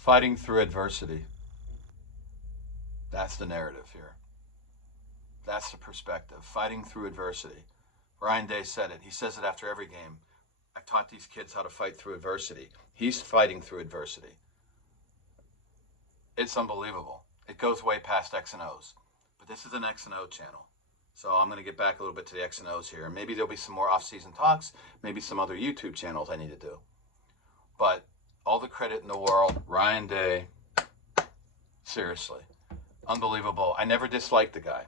Fighting through adversity. That's the narrative here. That's the perspective. Fighting through adversity. Ryan Day said it. He says it after every game. I've taught these kids how to fight through adversity. He's fighting through adversity. It's unbelievable. It goes way past X and O's. But this is an X and O channel. So I'm going to get back a little bit to the X and O's here. Maybe there'll be some more off-season talks. Maybe some other YouTube channels I need to do. But all the credit in the world, Ryan Day. Seriously. Unbelievable. I never disliked the guy.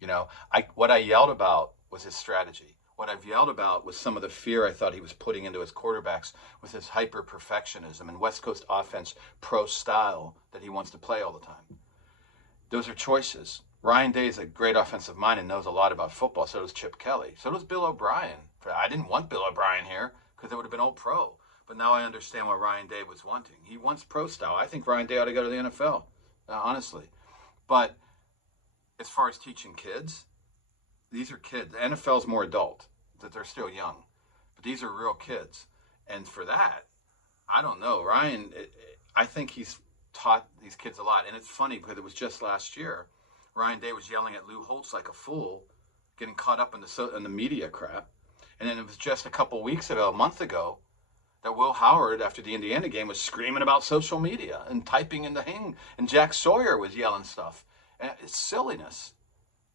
You know, what I yelled about was his strategy. What I've yelled about was some of the fear I thought he was putting into his quarterbacks with his hyper-perfectionism and West Coast offense pro style that he wants to play all the time. Those are choices. Ryan Day is a great offensive mind and knows a lot about football. So does Chip Kelly. So does Bill O'Brien. I didn't want Bill O'Brien here because it would have been all pro. But now I understand what Ryan Day was wanting. He wants pro style. I think Ryan Day ought to go to the NFL, honestly. But as far as teaching kids, these are kids. The NFL is more adult, that they're still young. But these are real kids. And for that, I don't know. Ryan, I think he's taught these kids a lot. And it's funny because it was just last year. Ryan Day was yelling at Lou Holtz like a fool, getting caught up in the media crap. And then it was just a couple weeks ago, a month ago, that Will Howard, after the Indiana game, was screaming about social media and typing in the hang. And Jack Sawyer was yelling stuff. And it's silliness.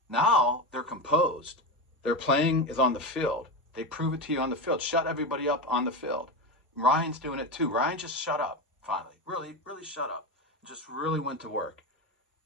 Now they're composed. Their playing is on the field. They prove it to you on the field. Shut everybody up on the field. Ryan's doing it too. Ryan just shut up, finally. Really, really shut up. Just really went to work.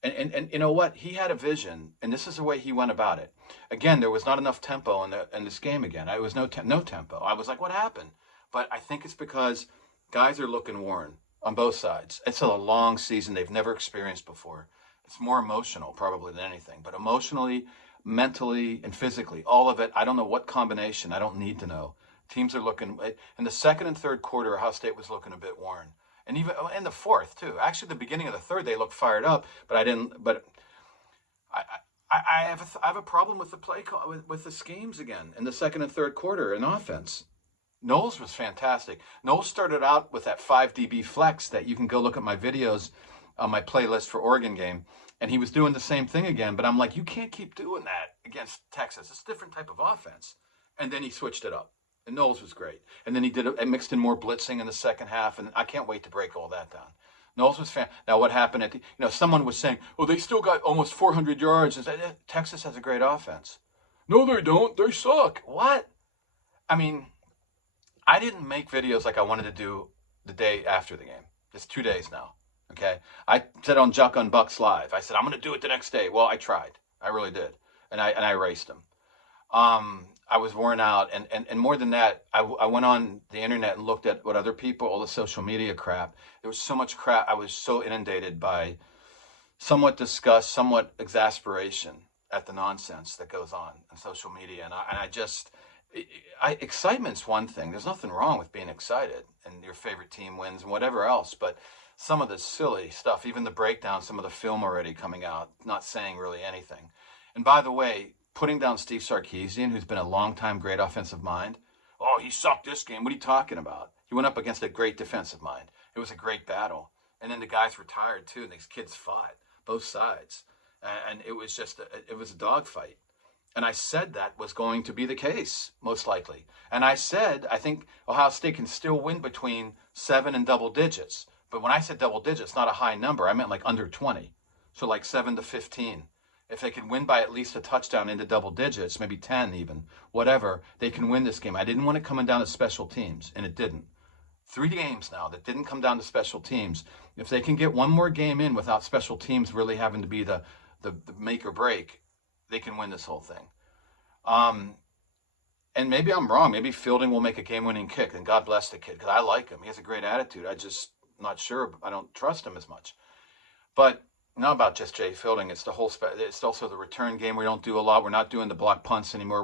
And you know what? He had a vision, and this is the way he went about it. Again, there was not enough tempo in this game again. It was no tempo. I was like, what happened? But I think it's because guys are looking worn on both sides. It's a long season they've never experienced before. It's more emotional probably than anything. But emotionally, mentally, and physically, all of it, I don't know what combination. I don't need to know. Teams are looking, in the second and third quarter, Ohio State was looking a bit worn. And even in the fourth, too. Actually, the beginning of the third, they looked fired up, but I didn't. But I have a problem with the play call, with the schemes again in the second and third quarter in offense. Knowles was fantastic. Knowles started out with that 5 DB flex that you can go look at my videos on my playlist for Oregon game, and he was doing the same thing again. But I'm like, you can't keep doing that against Texas. It's a different type of offense. And then he switched it up. And Knowles was great. And then he mixed in more blitzing in the second half, and I can't wait to break all that down. Knowles was Now, what happened at someone was saying, oh, they still got almost 400 yards. And Texas has a great offense. No, they don't. They suck. What? I mean, I didn't make videos like I wanted to do the day after the game. It's 2 days now, okay? I said on Juck on Bucks Live, I said, I'm going to do it the next day. Well, I tried. I really did. And I erased them. I was worn out, and more than that, I went on the internet and looked at what other people, all the social media crap. There was so much crap. I was so inundated by somewhat disgust, somewhat exasperation at the nonsense that goes on social media. And excitement's one thing. There's nothing wrong with being excited and your favorite team wins and whatever else, but some of the silly stuff, even the breakdown, some of the film already coming out, not saying really anything. And by the way, putting down Steve Sarkisian, who's been a long-time great offensive mind. Oh, he sucked this game. What are you talking about? He went up against a great defensive mind. It was a great battle. And then the guys were tired, too, and these kids fought, both sides. And it was just, it was a dogfight. And I said that was going to be the case, most likely. And I said, I think Ohio State can still win between 7 and double digits. But when I said double digits, not a high number, I meant like under 20. So like 7 to 15. If they can win by at least a touchdown into double digits, maybe 10 even, whatever, they can win this game. I didn't want it coming down to special teams, and it didn't. 3 games now that didn't come down to special teams. If they can get one more game in without special teams really having to be the make or break, they can win this whole thing. And maybe I'm wrong. Maybe Fielding will make a game-winning kick, and God bless the kid, because I like him. He has a great attitude. I just not sure. I don't trust him as much. But not about just Jay Fielding. It's the whole. It's also the return game. We don't do a lot. We're not doing the block punts anymore.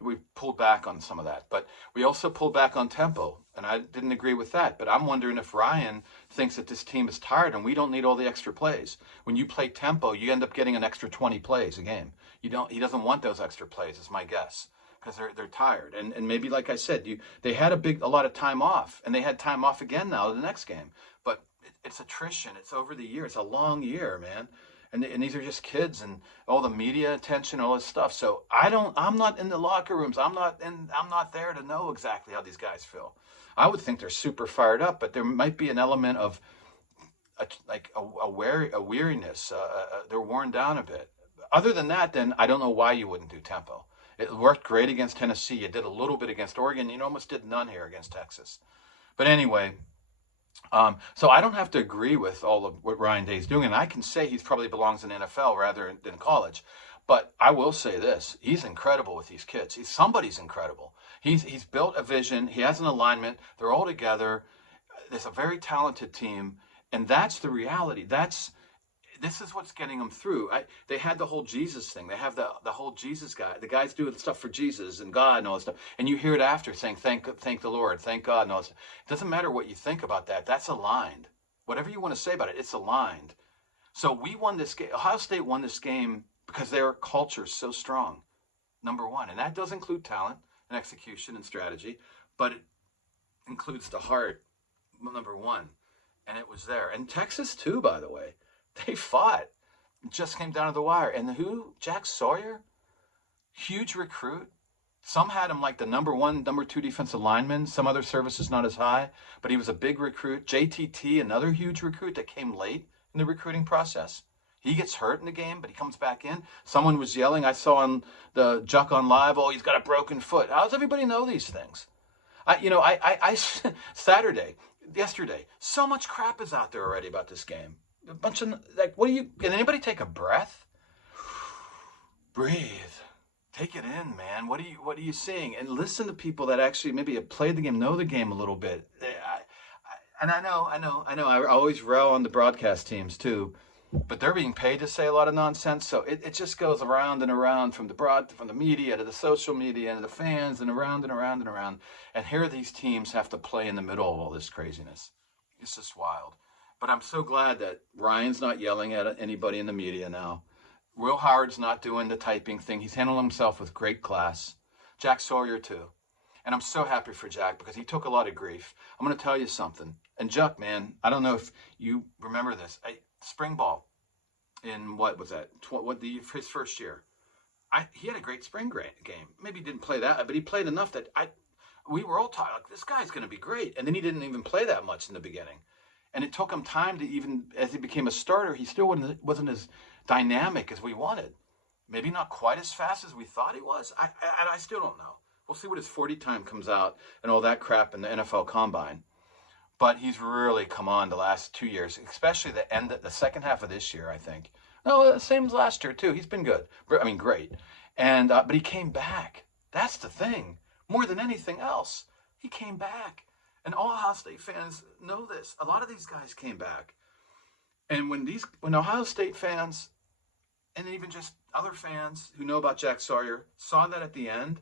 We've pulled back on some of that, but we also pulled back on tempo, and I didn't agree with that. But I'm wondering if Ryan thinks that this team is tired and we don't need all the extra plays. When you play tempo, you end up getting an extra 20 plays a game. He doesn't want those extra plays, is my guess, because they're tired. And maybe, like I said, they had a lot of time off, and they had time off again now the next game. But it's attrition. It's over the year. It's a long year, man. And these are just kids and all the media attention, all this stuff. So I'm not in the locker rooms. I'm not there to know exactly how these guys feel. I would think they're super fired up, but there might be an element of a weariness. They're worn down a bit. Other than that, then I don't know why you wouldn't do tempo. It worked great against Tennessee. You did a little bit against Oregon. You almost did none here against Texas. But anyway, so I don't have to agree with all of what Ryan Day's doing, and I can say he probably belongs in the NFL rather than college. But I will say this: he's incredible with these kids. Somebody's incredible. He's built a vision. He has an alignment. They're all together. There's a very talented team, and that's the reality. This is what's getting them through. They had the whole Jesus thing. They have the whole Jesus guy. The guys doing stuff for Jesus and God and all this stuff. And you hear it after saying, thank the Lord, thank God and all this stuff. It doesn't matter what you think about that. That's aligned. Whatever you want to say about it, it's aligned. So we won this game. Ohio State won this game because their culture is so strong, number one. And that does include talent and execution and strategy, but it includes the heart, number one. And it was there. And Texas too, by the way. They fought. It just came down to the wire. And who? Jack Sawyer? Huge recruit. Some had him like the number one, number two defensive lineman. Some other services not as high. But he was a big recruit. JTT, another huge recruit that came late in the recruiting process. He gets hurt in the game, but he comes back in. Someone was yelling, I saw on the Juck on Live, oh, he's got a broken foot. How does everybody know these things? Saturday, yesterday, so much crap is out there already about this game. A bunch of, can anybody take a breath? Breathe. Take it in, man. What are you seeing? And listen to people that actually maybe have played the game, know the game a little bit. I know. I always rail on the broadcast teams too, but they're being paid to say a lot of nonsense. So it just goes around and around from the media to the social media and the fans and around and around and around. And here these teams have to play in the middle of all this craziness. It's just wild. But I'm so glad that Ryan's not yelling at anybody in the media now. Will Howard's not doing the typing thing. He's handling himself with great class. Jack Sawyer too. And I'm so happy for Jack because he took a lot of grief. I'm going to tell you something. And Jack, man, I don't know if you remember this. Spring ball in what was that? His first year. He had a great spring game. Maybe he didn't play that, but he played enough that we were all talking, like, this guy's going to be great. And then he didn't even play that much in the beginning. And it took him time to even, as he became a starter, he still wasn't as dynamic as we wanted. Maybe not quite as fast as we thought he was. I still don't know. We'll see what his 40 time comes out and all that crap in the NFL Combine. But he's really come on the last 2 years, especially the second half of this year, I think. No, same as last year, too. He's been good. I mean, great. And but he came back. That's the thing. More than anything else, he came back. And all Ohio State fans know this. A lot of these guys came back. And when Ohio State fans, and even just other fans who know about Jack Sawyer, saw that at the end,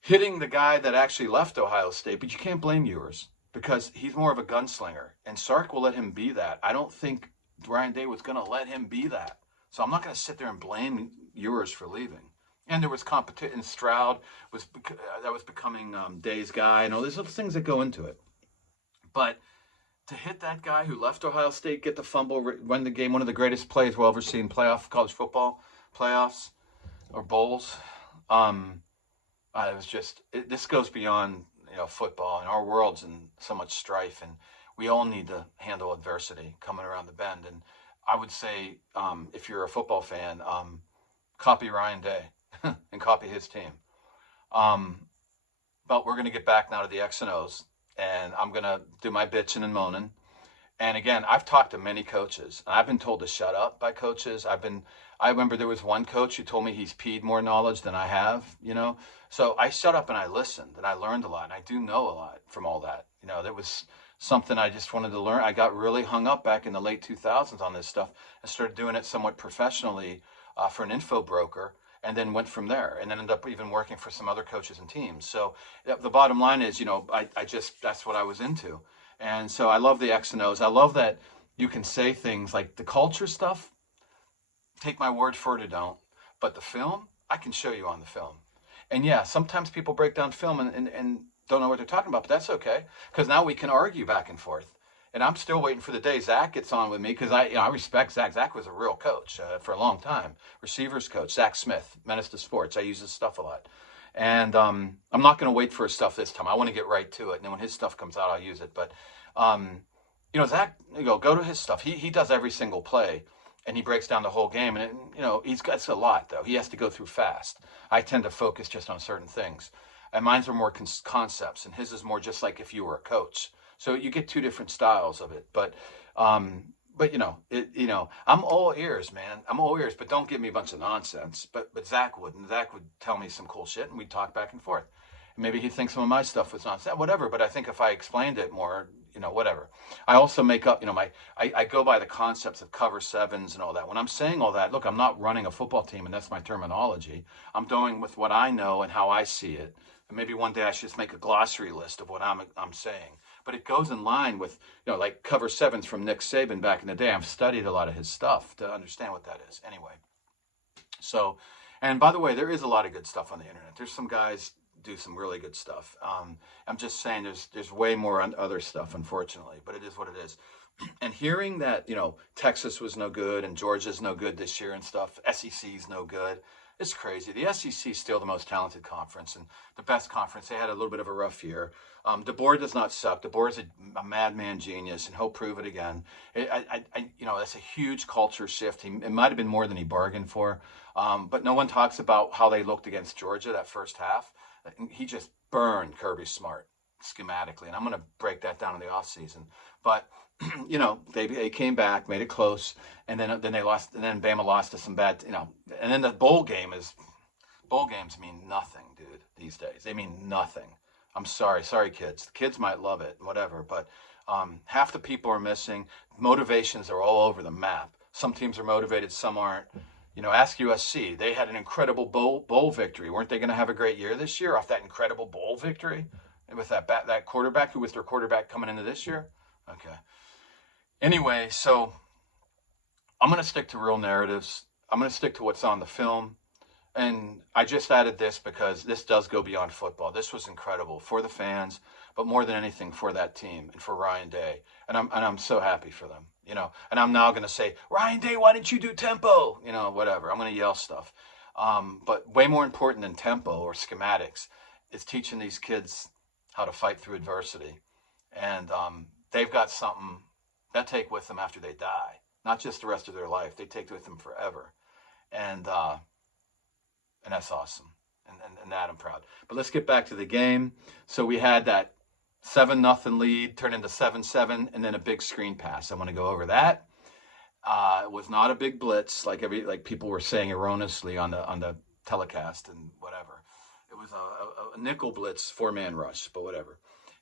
hitting the guy that actually left Ohio State, but you can't blame Ewers because he's more of a gunslinger. And Sark will let him be that. I don't think Ryan Day was going to let him be that. So I'm not going to sit there and blame Ewers for leaving. And there was competition. Stroud was becoming Day's guy, and all these little things that go into it. But to hit that guy who left Ohio State, get the fumble, win the game, one of the greatest plays we'll ever see in college football playoffs or bowls. It was just this goes beyond football, and our world's in so much strife, and we all need to handle adversity coming around the bend. And I would say, if you're a football fan, copy Ryan Day. And copy his team. But we're going to get back now to the X and O's, and I'm going to do my bitching and moaning. And again, I've talked to many coaches, and I've been told to shut up by coaches. I remember there was one coach who told me he's peed more knowledge than I have, So I shut up and I listened, and I learned a lot, and I do know a lot from all that. There was something I just wanted to learn. I got really hung up back in the late 2000s on this stuff and started doing it somewhat professionally for an info broker. And then went from there, and then ended up even working for some other coaches and teams. So the bottom line is, that's what I was into. And so I love the X and O's. I love that you can say things like the culture stuff, take my word for it or don't. But the film, I can show you on the film. And yeah, sometimes people break down film and don't know what they're talking about, but that's okay. Because now we can argue back and forth. And I'm still waiting for the day Zach gets on with me because I respect Zach. Zach was a real coach for a long time. Receivers coach, Zach Smith, Menace to Sports. I use his stuff a lot. And I'm not going to wait for his stuff this time. I want to get right to it. And then when his stuff comes out, I'll use it. But, Zach, go to his stuff. He does every single play. And he breaks down the whole game. And, he's got a lot, though. He has to go through fast. I tend to focus just on certain things. And mine's are more concepts. And his is more just like if you were a coach. So you get two different styles of it. But I'm all ears, man. I'm all ears. But don't give me a bunch of nonsense. But Zach wouldn't. Zach would tell me some cool shit. And we'd talk back and forth. And maybe he'd think some of my stuff was nonsense. Whatever. But I think if I explained it more, whatever. I also make up, I go by the concepts of cover sevens and all that. When I'm saying all that, look, I'm not running a football team, and that's my terminology. I'm going with what I know and how I see it. And maybe one day I should just make a glossary list of what I'm saying. But it goes in line with, like cover sevens from Nick Saban back in the day. I've studied a lot of his stuff to understand what that is. Anyway, so, and by the way, there is a lot of good stuff on the internet. There's some guys do some really good stuff. I'm just saying there's way more on other stuff, unfortunately, but it is what it is. And hearing that, Texas was no good and Georgia's no good this year and stuff, SEC's no good, it's crazy. The SEC is still the most talented conference and the best conference. They had a little bit of a rough year. DeBoer does not suck. DeBoer is a madman genius, and he'll prove it again. That's a huge culture shift. It might have been more than he bargained for, but no one talks about how they looked against Georgia that first half. He just burned Kirby Smart schematically, and I'm going to break that down in the offseason. But they came back, made it close, and then they lost, and then Bama lost to some bad, and then the bowl games mean nothing, dude. These days they mean nothing. I'm sorry, kids. The kids might love it, whatever, but half the people are missing. Motivations are all over the map. Some teams are motivated, some aren't. Ask USC. They had an incredible bowl victory. Weren't they going to have a great year this year off that incredible bowl victory? And with that quarterback, who was their quarterback coming into this year? Okay. Anyway, so I'm going to stick to real narratives. I'm going to stick to what's on the film. And I just added this because this does go beyond football. This was incredible for the fans, but more than anything for that team and for Ryan Day. And I'm so happy for them, and I'm now going to say, Ryan Day, why didn't you do tempo? Whatever. I'm going to yell stuff. But way more important than tempo or schematics is teaching these kids how to fight through adversity. And they've got something that take with them after they die, not just the rest of their life. They take it with them forever. And that's awesome. And that I'm proud. But let's get back to the game. So we had that 7-0 lead turn into 7-7 and then a big screen pass. I want to go over that. It was not a big blitz like people were saying erroneously on the telecast and whatever. It was a nickel blitz 4-man rush, but whatever.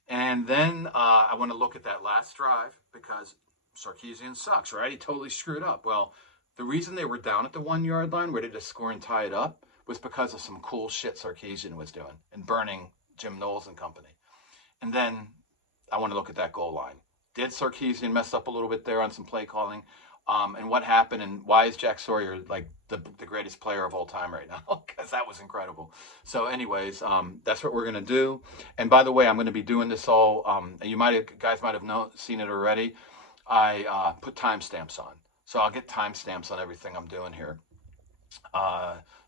And then I want to look at that last drive because Sarkisian sucks, right? He totally screwed up. Well, the reason they were down at the 1-yard line, ready to score and tie it up, was because of some cool shit Sarkisian was doing and burning Jim Knowles and company. And then I want to look at that goal line. Did Sarkisian mess up a little bit there on some play calling? And what happened? And why is Jack Sawyer like the greatest player of all time right now? Because that was incredible. So anyways, that's what we're going to do. And by the way, I'm going to be doing this all. Guys might have seen it already. I put timestamps on. So I'll get timestamps on everything I'm doing here.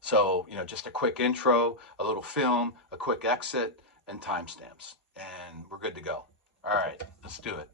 So, just a quick intro, a little film, a quick exit, and timestamps. And we're good to go. All right, let's do it.